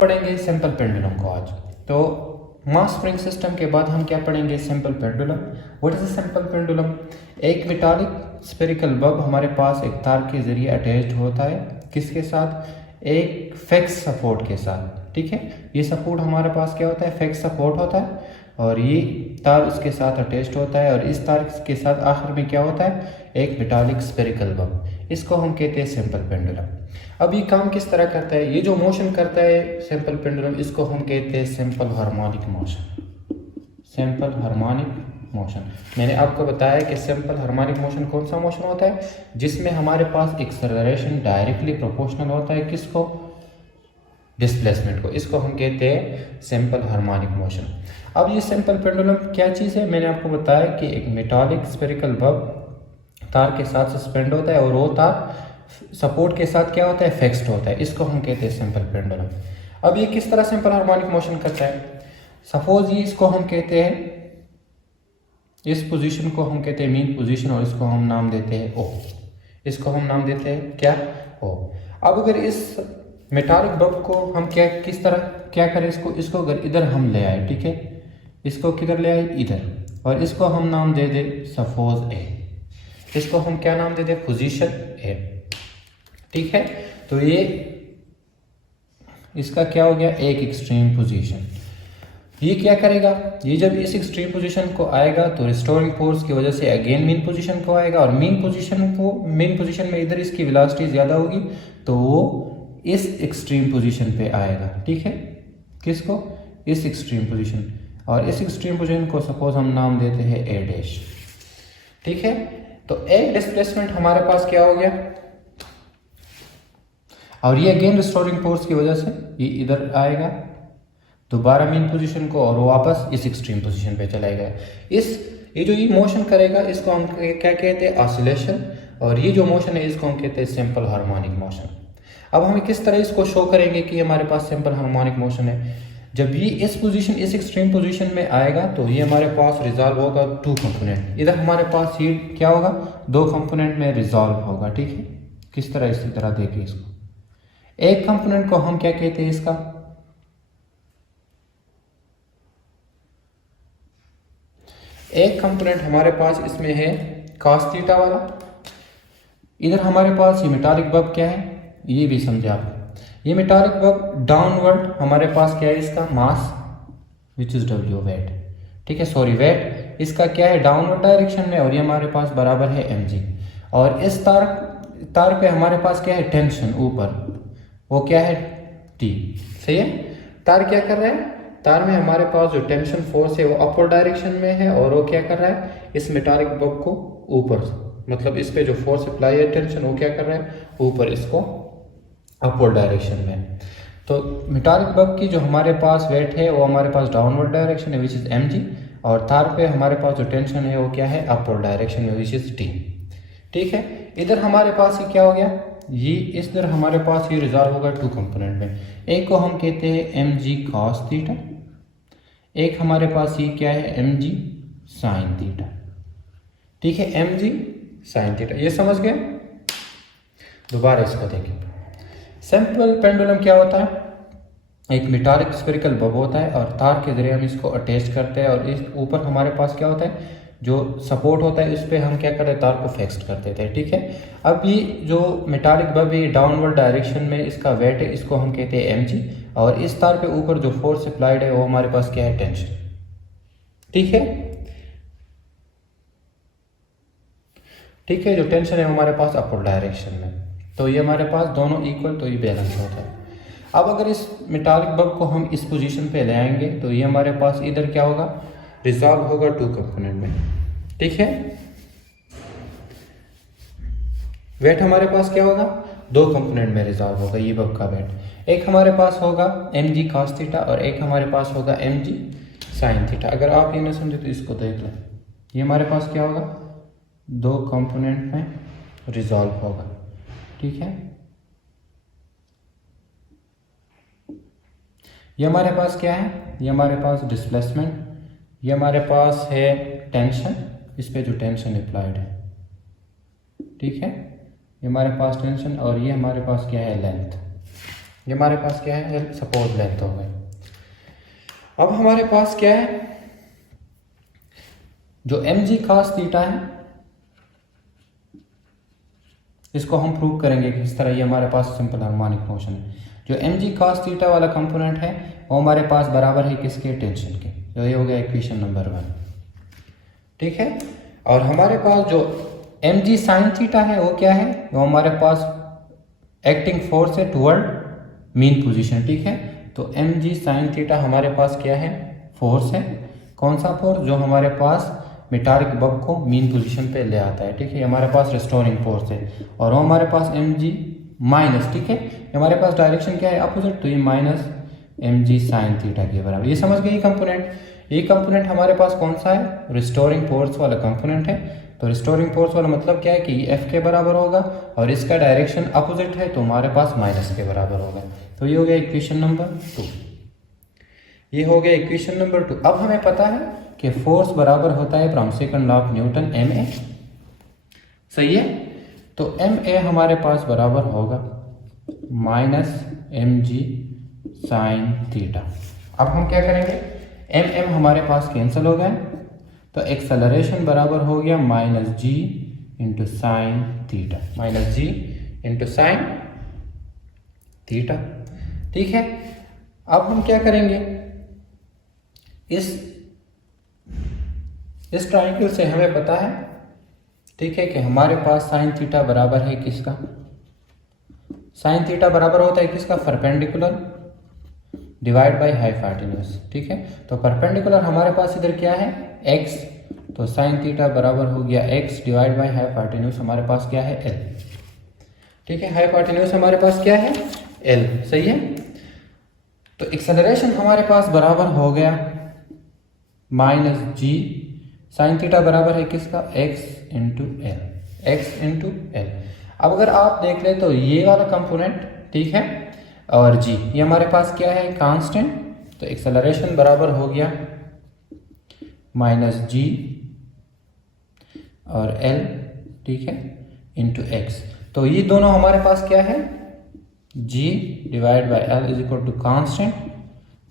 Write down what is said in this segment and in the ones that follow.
पढ़ेंगे simple pendulum को आज। तो मास स्प्रिंग सिस्टम के बाद हम क्या पढ़ेंगे? Simple pendulum. What is a simple pendulum? एक मेटालिक स्फेरिकल बब हमारे पास एक तार के जरिए अटैच्ड होता है, किसके साथ? एक फिक्स सपोर्ट के साथ। ठीक है, ये सपोर्ट हमारे पास क्या होता है? फिक्स सपोर्ट होता है और ये तार उसके साथ अटैच्ड होता है और इस तार के साथ आखिर में क्या होता है? एक मेटालिक स्फेरिकल बब। इसको हम कहते हैं सिंपल पेंडुलम। अब ये काम किस तरह करता है? ये जो मोशन करता है सिंपल पेंडुलम, इसको हम कहते हैं simple harmonic motion. Simple harmonic motion. मैंने आपको बताया कि सिंपल हार्मोनिक मोशन कौन सा मोशन होता है? जिसमें हमारे पास एक्सेलरेशन डायरेक्टली प्रोपोर्शनल होता है, किसको? डिस्प्लेसमेंट को। इसको हम कहते हैं सिंपल हार्मोनिक मोशन। अब ये सिंपल पेंडुलम क्या चीज़ है? मैंने आपको बताया कि एक मेटालिक स्फेरिकल बब तार के साथ सस्पेंड होता है और वो तार सपोर्ट के साथ क्या होता है? फिक्स्ड होता है। इसको हम कहते हैं सिंपल पेंडुलम। अब ये किस तरह सिंपल हार्मोनिक मोशन करता है? सपोज ये इसको हम कहते हैं, इस पोजीशन को हम कहते हैं मीन पोजीशन और इसको हम नाम देते हैं ओ। इसको हम नाम देते हैं क्या? ओ। अब अगर इस मेटालिक बब को हम क्या किस तरह क्या करें? इसको अगर इधर हम ले आए, ठीक है, इसको किधर ले आए? इधर, और इसको हम नाम दे दे सपोज ए। इसको हम क्या नाम दे दे? Position A. ठीक है, तो ये इसका क्या हो गया? एक एक्सट्रीम पोजीशन। ये क्या करेगा? ये जब इस एक्सट्रीम पोजीशन को आएगा तो रिस्टोरिंग फोर्स की वजह से अगेन मीन पोजीशन को आएगा और मीन पोजीशन में इधर इसकी वेलोसिटी ज़्यादा होगी तो वो इस एक्सट्रीम पोजीशन पे आएगा। ठीक है, किसको? इस एक्सट्रीम पोजीशन। और इस एक्सट्रीम पोजीशन को सपोज हम नाम देते हैं ए डैश। ठीक है, तो एक डिस्प्लेसमेंट हमारे पास क्या हो गया और ये अगेन रिस्टोरिंग फोर्स की वजह से ये इधर आएगा दोबारा मीन पोजीशन को और वापस इस एक्सट्रीम पोजीशन पे चलाएगा। ये जो ये मोशन करेगा इसको हम क्या कहते हैं? ऑसिलेशन। और ये जो मोशन है इसको हम कहते हैं सिंपल हार्मोनिक मोशन। अब हम किस तरह इसको शो करेंगे कि हमारे पास सिंपल हार्मोनिक मोशन है? जब ये इस एक्सट्रीम पोजीशन में आएगा तो ये हमारे पास रिजॉल्व होगा टू कंपोनेंट। इधर हमारे पास ये क्या होगा? दो कंपोनेंट में रिजॉल्व होगा। ठीक है, किस तरह? इसी तरह देखिए इसको। एक कंपोनेंट को हम क्या कहते हैं? इसका एक कंपोनेंट हमारे पास इसमें है cos थीटा वाला। इधर हमारे पास ये मेटालिक बब क्या है ये भी समझे आप। ये मेटालिक बब डाउनवर्ड हमारे पास क्या है? इसका मास विच इज डब्ल्यू, वेट। ठीक है, सॉरी वेट इसका क्या है? डाउनवर्ड डायरेक्शन में और ये हमारे पास बराबर है mg। और इस तार पे हमारे पास क्या है? टेंशन ऊपर, वो क्या है? T। सही है, तार क्या कर रहा है? तार में हमारे पास जो टेंशन फोर्स है वो अपवर्ड डायरेक्शन में है और वो क्या कर रहा है? इस मेटालिक बब को ऊपर, मतलब इस पे जो फोर्स अप्लाई है टेंशन, वो क्या कर रहा है? ऊपर, इसको अपवर्ड डायरेक्शन में। तो मेटालिक बब की जो हमारे पास वेट है वो हमारे पास डाउनवर्ड डायरेक्शन है विच इज mg और तार पे हमारे पास जो टेंशन है वो क्या है? अपवर्ड डायरेक्शन में विच इज T। ठीक है, इधर हमारे पास ये क्या हो गया? ये इस तरह हमारे पास ये रिजॉल्व होगा टू कंपोनेंट में। एक को हम कहते हैं mg cos थीटा, एक हमारे पास ये क्या है? mg sin theta. ठीक है, mg sin थीटा। ये समझ गए? दोबारा इसको देखें। सिंपल पेंडुलम क्या होता है? एक मेटालिक स्फेरिकल बब होता है और तार के जरिए हम इसको अटैच करते हैं और इस ऊपर हमारे पास क्या होता है? जो सपोर्ट होता है इस पर हम क्या करते हैं? तार को फिक्स्ड कर देते हैं। ठीक है, अब ये जो मेटालिक बब है डाउनवर्ड डायरेक्शन में इसका वेट है, इसको हम कहते हैं mg और इस तार पे ऊपर जो फोर्स अप्लाइड है वो हमारे पास क्या है? टेंशन। ठीक है, ठीक है, जो टेंशन है हमारे पास अपवर्ड डायरेक्शन में, तो ये हमारे पास दोनों इक्वल, तो ये बैलेंस होता है। अब अगर इस मेटालिक बब को हम इस पोजीशन पे ले आएंगे तो ये हमारे पास इधर क्या होगा? रिजॉल्व होगा टू कंपोनेंट में। ठीक है, वेट हमारे पास क्या होगा? दो कंपोनेंट में रिजॉल्व होगा ये बब का वेट। एक हमारे पास होगा mg cos थीटा और एक हमारे पास होगा mg sin थीटा। अगर आप ये नहीं समझे तो इसको देख लें। ये हमारे पास क्या होगा? दो कंपोनेंट में रिजॉल्व होगा। ठीक है, ये हमारे पास क्या है? ये हमारे पास डिस्प्लेसमेंट, ये हमारे पास है टेंशन, इस पे जो टेंशन अप्लाइड है। ठीक है, ये हमारे पास टेंशन और ये हमारे पास क्या है? लेंथ। ये हमारे पास क्या है, एल सपोज लेंथ हो गई। अब हमारे पास क्या है, जो एम जी cos थीटा है इसको हम प्रूव करेंगे कि इस तरह। ये हमारे पास सिंपल हार्मोनिक मोशन है। जो एम जी cos थीटा वाला कंपोनेंट है वो हमारे पास बराबर है किसके, टेंशन के। तो ये हो गया इक्वेशन नंबर 1, ठीक है। और हमारे पास जो एम जी साइन थीटा है वो क्या है, वो हमारे पास एक्टिंग फोर्स है टुवर्ड मीन पोजीशन, ठीक है। तो एम जी साइन थीटा हमारे पास क्या है, फोर्स है। कौन सा फोर्स, जो हमारे पास मेटालिक बब को मीन पोजीशन पे ले आता है, ठीक है। हमारे पास रिस्टोरिंग फोर्स है। और वो हमारे पास एम जी माइनस, ठीक है, हमारे पास डायरेक्शन क्या है, अपोजिट, तो ये minus M G sine theta के बराबर। ये समझ गए कंपोनेंट। ये कंपोनेंट हमारे पास कौन सा है, रिस्टोरिंग फोर्स वाला कंपोनेंट है। तो रिस्टोरिंग फोर्स वाला मतलब क्या है कि ये एफ के बराबर होगा और इसका डायरेक्शन अपोजिट है तो हमारे पास माइनस के बराबर होगा। तो ये हो गया इक्वेशन नंबर 2। ये हो गया इक्वेशन नंबर 2। अब हमें पता है कि फोर्स बराबर होता है from second law of Newton M A, सही है। तो एम ए हमारे पास बराबर होगा minus M G sine theta. अब हम क्या करेंगे, एम एम हमारे पास कैंसिल हो गए, तो एक्सेलरेशन बराबर हो गया माइनस जी इंटू साइन थीटा, माइनस जी इंटू साइन थीटा, ठीक है। अब हम क्या करेंगे, इस ट्राइंगल से हमें पता है, ठीक है, कि हमारे पास साइन थीटा बराबर है किसका, साइन थीटा बराबर होता है किसका, परपेंडिकुलर डिवाइड बाय हाइपोटेन्यूज, ठीक है। तो परपेंडिकुलर हमारे पास इधर क्या है, x, तो साइन थीटा बराबर हो गया x डिवाइड बाय हाइपोटेन्यूज हमारे पास क्या है, l, ठीक है। हाइपोटेन्यूज हमारे पास क्या है, l, सही है। तो एक्सेलरेशन हमारे पास बराबर हो गया माइनस जी, साइन थीटा बराबर है किसका, x into L, X into L. अब अगर आप देख ले तो ये वाला कंपोनेंट, ठीक है, और जी ये हमारे पास क्या है, कांस्टेंट। तो एक्सेलरेशन बराबर हो गया माइनस जी और एल, ठीक है, इंटू एक्स। तो ये दोनों हमारे पास क्या है, g divide by l is equal to constant.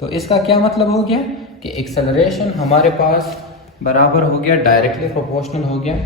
तो इसका क्या मतलब हो गया कि एक्सेलरेशन हमारे पास बराबर हो गया, डायरेक्टली प्रोपोर्शनल हो गया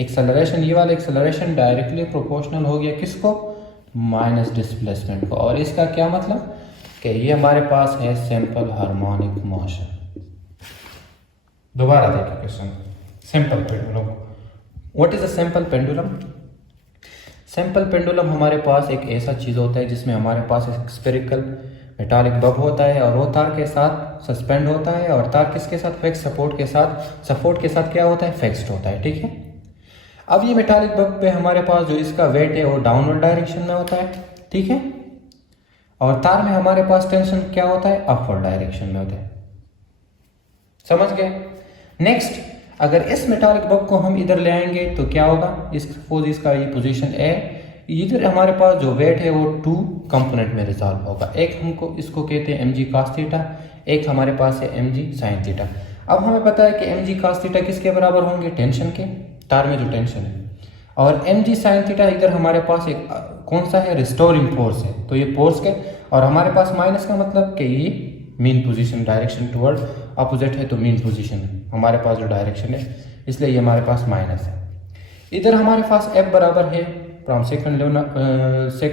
एक्सेलरेशन, ये वाला एक्सेलरेशन डायरेक्टली प्रोपोर्शनल हो गया किसको, माइनस डिस्प्लेसमेंट को। और इसका क्या मतलब कि ये हमारे पास है सिंपल हार्मोनिक मोशन। दोबारा देखिए question, simple pendulum, what is a simple pendulum. Simple pendulum हमारे पास एक ऐसा चीज होता है जिसमें हमारे पास एक स्फेरिकल मेटालिक बब होता है और वो तार के साथ सस्पेंड होता है, और तार किसके साथ, फिक्स सपोर्ट के साथ, सपोर्ट के साथ क्या होता है, फिक्स्ड होता है, ठीक है। अब ये मेटालिक बब पे हमारे पास जो इसका वेट है वो डाउनवर्ड डायरेक्शन में होता है, ठीक है, और तार में हमारे पास टेंशन क्या होता है, अपवर्ड डायरेक्शन में होता है, समझ गए। नेक्स्ट, अगर इस मेटालिक बब को हम इधर ले आएंगे तो क्या होगा, इस सपोज इसका ये पोजीशन ए, इधर हमारे पास जो वेट है वो 2 कंपोनेंट में रिजॉल्व होगा। एक हमको इसको कहते हैं एम जी cos थीटा, एक हमारे पास है एम जी साइन थीटा। अब हमें पता है कि एम जी cos थीटा किसके बराबर होंगे, टेंशन के, तार में जो टेंशन है, और एम जी साइन थीटा इधर हमारे पास एक कौन सा है, रिस्टोरिंग फोर्स है, तो ये फोर्स के, और हमारे पास माइनस का मतलब कि ये mean position, direction toward opposite है, तो मीन पोजीशन है हमारे पास जो डायरेक्शन है, इसलिए ये हमारे पास माइनस है। इधर हमारे पास एफ बराबर है from second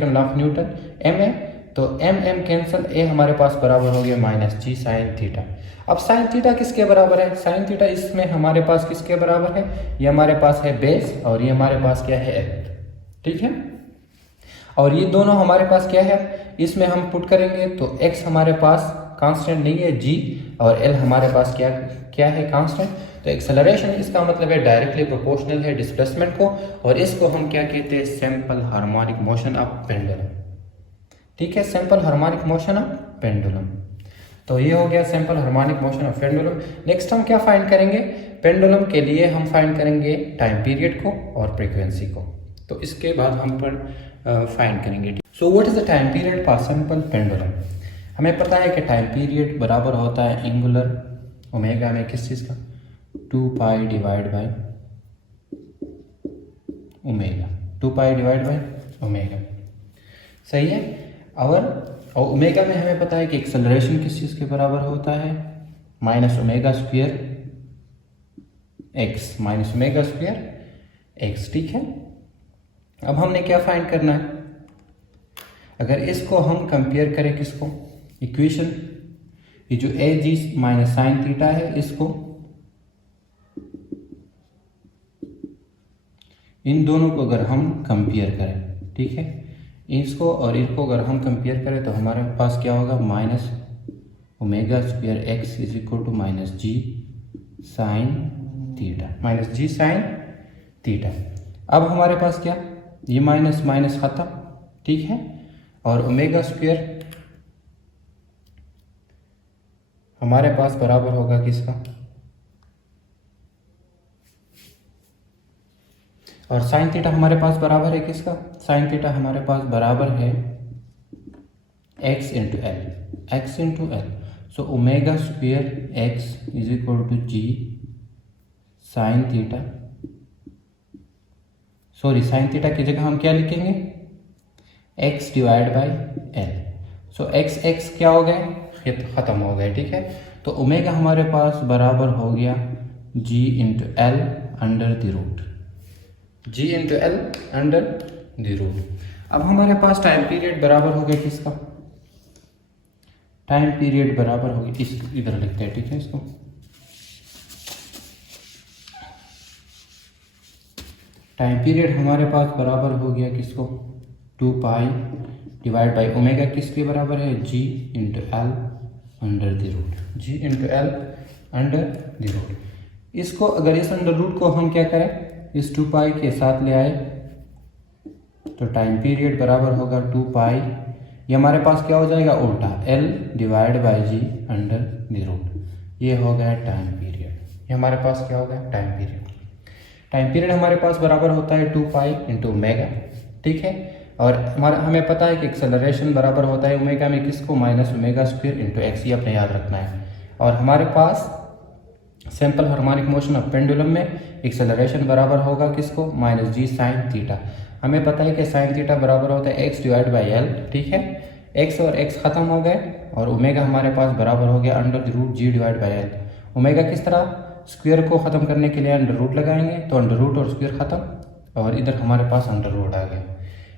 law of Newton M A, तो एम एम कैंसल, ए हमारे पास बराबर हो गया माइनस जी साइन थीटा। अब साइन थीटा किसके बराबर है, साइन थीटा इसमें हमारे पास किसके बराबर है, ये हमारे पास है बेस और ये हमारे पास क्या है, एल, ठीक है। और ये दोनों हमारे पास क्या है, इसमें हम पुट करेंगे तो x हमारे पास कांस्टेंट नहीं है, g, और l हमारे पास क्या है, कांस्टेंट। तो एक्सेलरेशन इसका मतलब है डायरेक्टली प्रोपोर्शनल है डिस्प्लेसमेंट को, और इसको हम क्या कहते हैं, simple harmonic motion of pendulum, ठीक है, simple harmonic motion of pendulum. तो ये हो गया simple harmonic motion of pendulum. Next हम क्या फाइंड करेंगे, पेंडुलम के लिए हम फाइंड करेंगे टाइम पीरियड को और फ्रीक्वेंसी को, तो इसके बाद हम फाइंड करेंगे। So what is the time period for simple pendulum. हमें पता है कि टाइम पीरियड बराबर होता है एंगुलर ओमेगा में किस चीज़ का, 2 pi divide by omega, 2 pi divide by omega, सही है। और ओमेगा में हमें पता है कि एक्सेलरेशन किस चीज़ के बराबर होता है, minus omega square x, minus omega square x. ठीक है, अब हमने क्या फाइंड करना है, अगर इसको हम कंपेयर करें किसको, इक्वेशन, ये जो ए जी माइनस साइन थीटा है, इसको इन दोनों को अगर हम कंपेयर करें, ठीक है, इसको और इसको अगर हम कंपेयर करें तो हमारे पास क्या होगा, minus omega square X is equal to minus G sine theta, minus G sine theta. अब हमारे पास क्या, ये माइनस माइनस खत्म, ठीक है, और ओमेगा स्क्वायर हमारे पास बराबर होगा किसका, और साइन थीटा हमारे पास बराबर है किसका, साइन थीटा हमारे पास बराबर है x into L, X into L. So omega square X is equal to G sine theta, sorry sine theta की जगह हम क्या लिखेंगे, x divide by L. So x x क्या हो गए, खत्म हो गए, ठीक है। तो ओमेगा हमारे पास बराबर हो गया g into L under the root, g into L under the root. अब हमारे पास टाइम पीरियड बराबर हो गया किसका, टाइम पीरियड बराबर हो गया, इस इधर लिखते हैं, ठीक है, इसको टाइम पीरियड हमारे पास बराबर हो गया किसको, 2 पाई डिवाइड बाई ओमेगा किसके बराबर है, g into L under the root, g into L under the root. इसको अगर इस अंडर रूट को हम क्या करें, इस 2 पाई के साथ ले आए तो टाइम पीरियड बराबर होगा 2 पाई, ये हमारे पास क्या हो जाएगा उल्टा, l divide by G under the root, ये हो गया टाइम पीरियड, ये हमारे पास क्या हो गया टाइम पीरियड। टाइम पीरियड हमारे पास बराबर होता है 2 पाई इंटू ओमेगा, ठीक है, और हमें पता है कि एक्सेलरेशन बराबर होता है ओमेगा में किसको, minus omega square into x, ये अपने याद रखना है। और हमारे पास simple harmonic motion of pendulum में एक्सेलरेशन बराबर होगा किसको, माइनस जी साइन थीटा। हमें पता है कि साइन थीटा बराबर होता है एक्स डिवाइड बाई एल, ठीक है, एक्स और एक्स खत्म हो गए और ओमेगा हमारे पास बराबर हो गया under the root G divide by L. Omega किस तरह, स्क्वायर को ख़त्म करने के लिए अंडर रूट लगाएंगे तो अंडर रूट और स्क्वायर ख़त्म, और इधर हमारे पास अंडर रूट आ गया।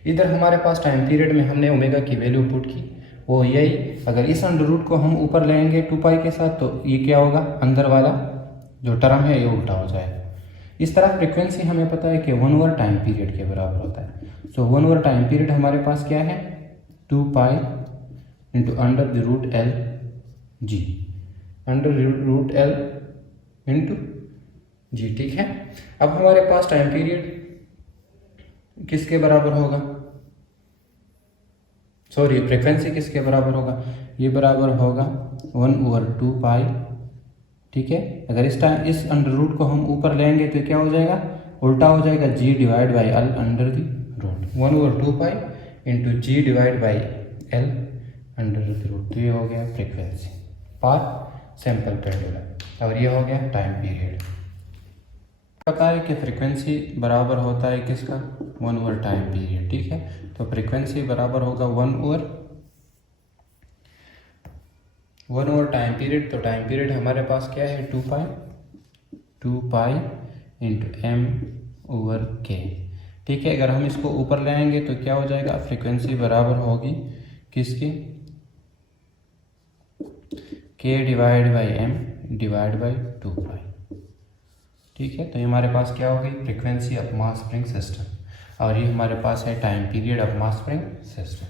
इधर हमारे पास टाइम पीरियड में हमने ओमेगा की वैल्यू पुट की, वो यही, अगर इस अंडर रूट को हम ऊपर लेंगे 2 पाई के साथ तो ये क्या होगा, अंदर वाला जो टर्म है ये उल्टा हो जाएगा। इस तरह फ्रीक्वेंसी हमें पता है कि 1 ओवर टाइम पीरियड के बराबर होता है। सो 1 ओवर टाइम पीरियड हमारे पास क्या है, 2 pi into under the root l g, under root l into g, ठीक है। अब हमारे पास टाइम पीरियड किसके बराबर होगा, सॉरी फ्रीक्वेंसी किसके बराबर होगा, ये बराबर होगा 1 ओवर 2 पाई, ठीक है। अगर इस अंडर रूट को हम ऊपर लेंगे तो क्या हो जाएगा, उल्टा हो जाएगा, g divide by l under the root, 1 over 2 pi into g divide by l under the root. तो ये हो गया फ्रीक्वेंसी फॉर सिंपल पेंडुलम, और ये हो गया टाइम पीरियड। पता है कि फ्रीक्वेंसी बराबर होता है किसका, 1 ओवर टाइम पीरियड, ठीक है। तो फ्रीक्वेंसी बराबर होगा 1 ओवर टाइम पीरियड। तो टाइम पीरियड हमारे पास क्या है, 2 पाई इंटू एम ओवर के, ठीक है। अगर हम इसको ऊपर ले आएंगे तो क्या हो जाएगा, फ्रीक्वेंसी बराबर होगी किसकी, K divide by M divide by 2 pi, ठीक है। तो ये हमारे पास क्या होगी, frequency of mass spring system, और ये हमारे पास है time period of mass spring system.